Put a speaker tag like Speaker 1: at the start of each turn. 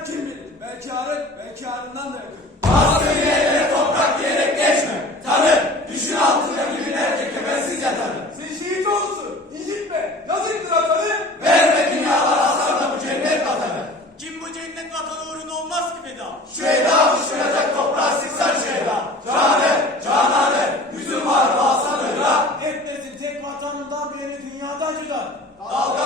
Speaker 1: toprak
Speaker 2: kirlidir. Belki arık, belki arından da yakın. Bazı yerlere
Speaker 3: toprak diyerek geçme.
Speaker 2: Tanı, düşün altında günlerce kefensiz yatanı. Seçtiği olsun, incitme, yazıktır atanı. Verme
Speaker 4: dünyalar
Speaker 3: aslanla bu cennet vatanı. Kim bu cennet vatanı uğruna olmaz ki feda? Şeyda fışkıracak toprağa sıksan şeyda. Canı, cananı, yüzüm var balsan ırra.
Speaker 1: Etmesin tek vatanından birini dünyada acıdan.
Speaker 2: Dalga